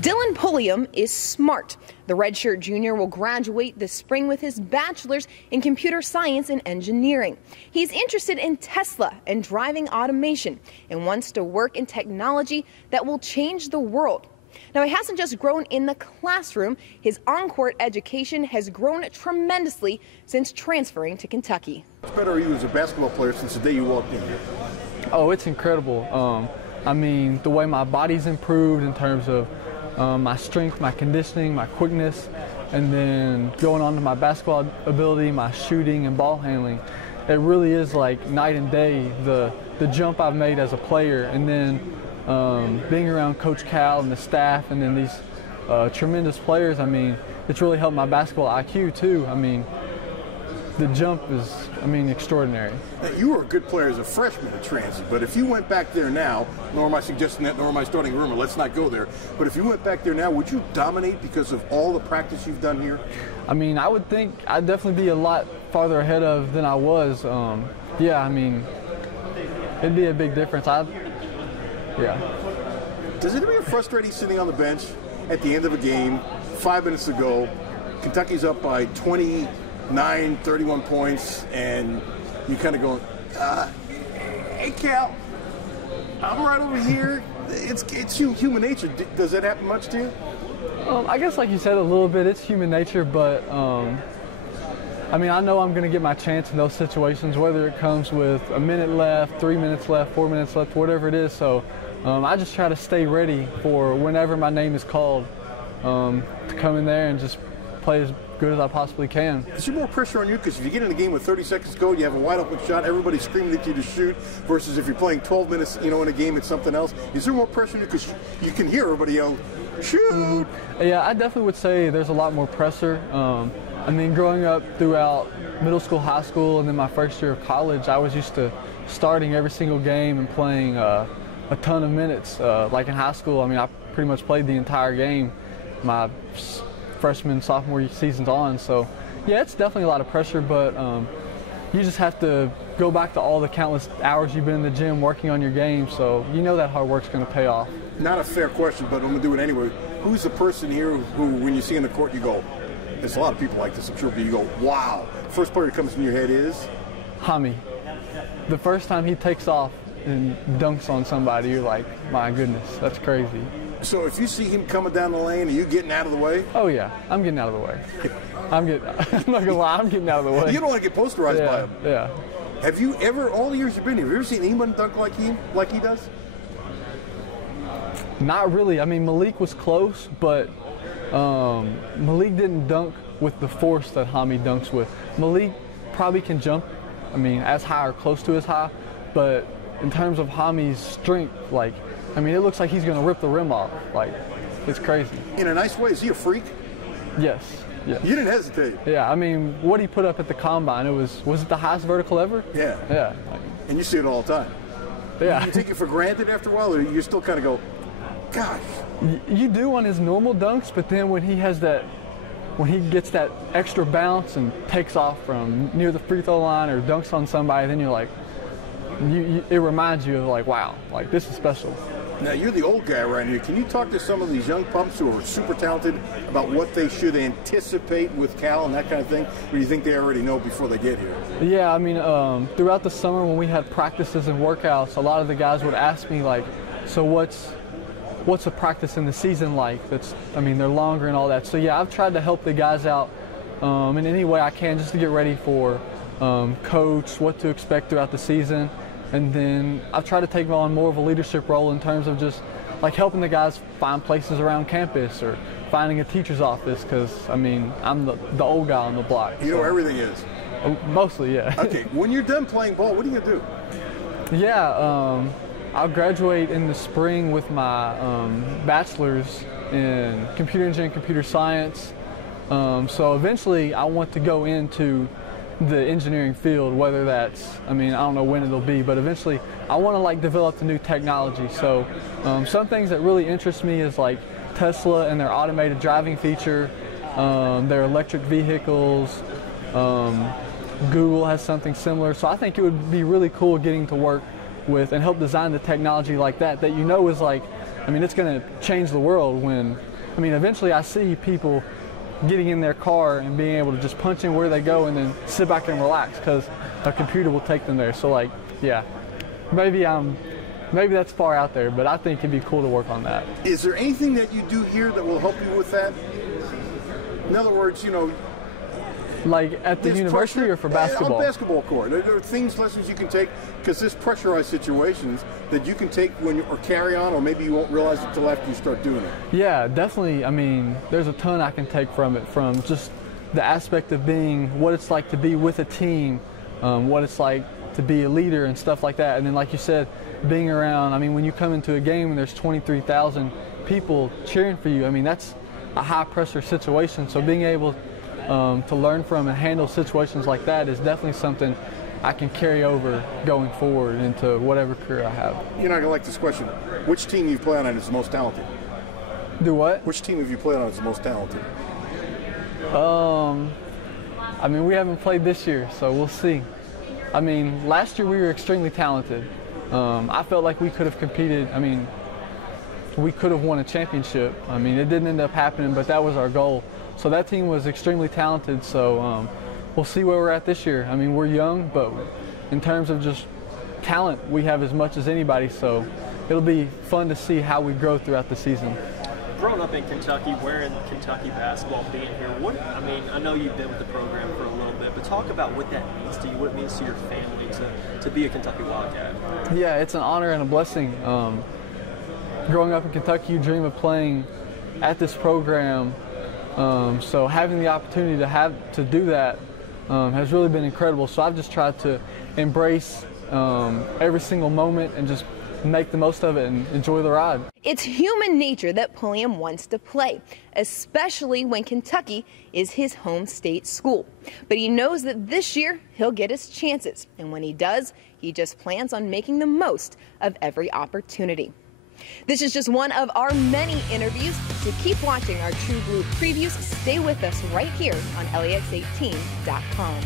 Dillon Pulliam is smart. The redshirt junior will graduate this spring with his bachelor's in computer science and engineering. He's interested in Tesla and driving automation and wants to work in technology that will change the world. Now, he hasn't just grown in the classroom. His on-court education has grown tremendously since transferring to Kentucky. How much better are you as a basketball player since the day you walked in here? Oh, it's incredible. I mean, the way my body's improved in terms of my strength, my conditioning, my quickness, and then going on to my basketball ability, my shooting and ball handling. It really is like night and day, the jump I've made as a player, and then being around Coach Cal and the staff, and then these tremendous players. I mean, it's really helped my basketball IQ too. I mean, the jump is, extraordinary. Now, you were a good player as a freshman at Transit, but if you went back there now, nor am I suggesting that, nor am I starting a rumor, let's not go there, but if you went back there now, would you dominate because of all the practice you've done here? I mean, I would think I'd definitely be a lot farther ahead of than I was. Yeah, I mean, it'd be a big difference. Yeah. Does it get frustrating sitting on the bench at the end of a game, 5 minutes to go, Kentucky's up by 31 points, and you kind of go, hey Cal, I'm right over here. It's human nature. Does that happen much to you? I guess, like you said, a little bit. It's human nature, but I mean, I know I'm going to get my chance in those situations, whether it comes with a minute left, 3 minutes left, 4 minutes left, whatever it is. So I just try to stay ready for whenever my name is called to come in there and just play as good as I possibly can. Is there more pressure on you? Because if you get in a game with 30 seconds to go, you have a wide open shot, everybody's screaming at you to shoot, versus if you're playing 12 minutes, in a game, it's something else. Is there more pressure on you? Because you can hear everybody yell, shoot! Yeah, I definitely would say there's a lot more pressure. I mean, growing up throughout middle school, high school, and then my first year of college, I was used to starting every single game and playing a ton of minutes. Like in high school, I mean, I pretty much played the entire game my freshman, sophomore seasons on. So yeah, it's definitely a lot of pressure, but you just have to go back to all the countless hours you've been in the gym working on your game, so you know that hard work's going to pay off. Not a fair question, but I'm going to do it anyway. Who's the person here who, when you see in the court, you go, there's a lot of people like this, I'm sure, but you go, wow. First player that comes in your head is? Hami. The first time he takes off and dunks on somebody, you're like, my goodness, that's crazy. So if you see him coming down the lane, are you getting out of the way? Oh yeah, I'm getting out of the way. I'm not gonna lie, I'm getting out of the way. You don't want to get posterized by him. Yeah. Have you ever, all the years you've been here, have you ever seen anyone dunk like he does? Not really. I mean, Malik was close, but Malik didn't dunk with the force that Hami dunks with. Malik probably can jump, I mean, as high or close to as high, but in terms of Hami's strength, it looks like he's going to rip the rim off. It's crazy. In a nice way, is he a freak? Yes. You didn't hesitate. Yeah, I mean, what he put up at the combine, was it the highest vertical ever? Yeah. Yeah. And you see it all the time. Yeah. You take it for granted after a while, or you still kind of go, gosh. You do on his normal dunks, but then when he gets that extra bounce and takes off from near the free throw line or dunks on somebody, then you're like, it reminds you of wow, this is special. Now, you're the old guy around here. Can you talk to some of these young pumps who are super talented about what they should anticipate with Cal and that kind of thing? Or do you think they already know before they get here? Yeah, I mean, throughout the summer when we had practices and workouts, a lot of the guys would ask me, so what's a practice in the season like? They're longer and all that. So yeah, I've tried to help the guys out in any way I can just to get ready for coach, what to expect throughout the season. And then I've tried to take on more of a leadership role in terms of just helping the guys find places around campus or finding a teacher's office, because I'm the old guy on the block. You know where everything is? Mostly, yeah. Okay, when you're done playing ball, what are you going to do? Yeah, I'll graduate in the spring with my bachelor's in computer engineering, computer science. So eventually I want to go into the engineering field, whether that's, I don't know when it'll be, but eventually I want to develop the new technology. So some things that really interest me is Tesla and their automated driving feature, their electric vehicles. Google has something similar. So I think it would be really cool getting to work with and help design the technology like that is it's going to change the world when I mean, eventually I see people getting in their car and being able to just punch in where they go and then sit back and relax because a computer will take them there. So like, yeah, maybe that's far out there, but I think it'd be cool to work on that. Is there anything that you do here that will help you with that? In other words, you know, like at the university pressure, or for basketball? On basketball court. There are lessons you can take because there's pressurized situations that you can take or carry on, or maybe you won't realize it until after you start doing it. Yeah, definitely. I mean, there's a ton I can take from it, from just the aspect of being what it's like to be with a team, what it's like to be a leader and stuff like that. And then, like you said, being around, I mean, when you come into a game and there's 23,000 people cheering for you, I mean, that's a high pressure situation. So being able to learn from and handle situations like that is definitely something I can carry over going forward into whatever career I have. You're not going to like this question. Which team you've played on is the most talented? Do what? Which team have you played on is the most talented? I mean, we haven't played this year, so we'll see. I mean, last year we were extremely talented. I felt like we could have competed. I mean, we could have won a championship. I mean, it didn't end up happening, but that was our goal. So that team was extremely talented, so we'll see where we're at this year. I mean, we're young, but in terms of just talent, we have as much as anybody, so it'll be fun to see how we grow throughout the season. Growing up in Kentucky, wearing Kentucky basketball, being here, I mean, I know you've been with the program for a little bit, but talk about what that means to you, what it means to your family to be a Kentucky Wildcat. Yeah, it's an honor and a blessing. Growing up in Kentucky, you dream of playing at this program. So having the opportunity to do that has really been incredible. So I've just tried to embrace every single moment and just make the most of it and enjoy the ride. It's human nature that Pulliam wants to play, especially when Kentucky is his home state school. But he knows that this year he'll get his chances, and when he does, he just plans on making the most of every opportunity. This is just one of our many interviews, so keep watching our True Blue previews. Stay with us right here on LAX18.com.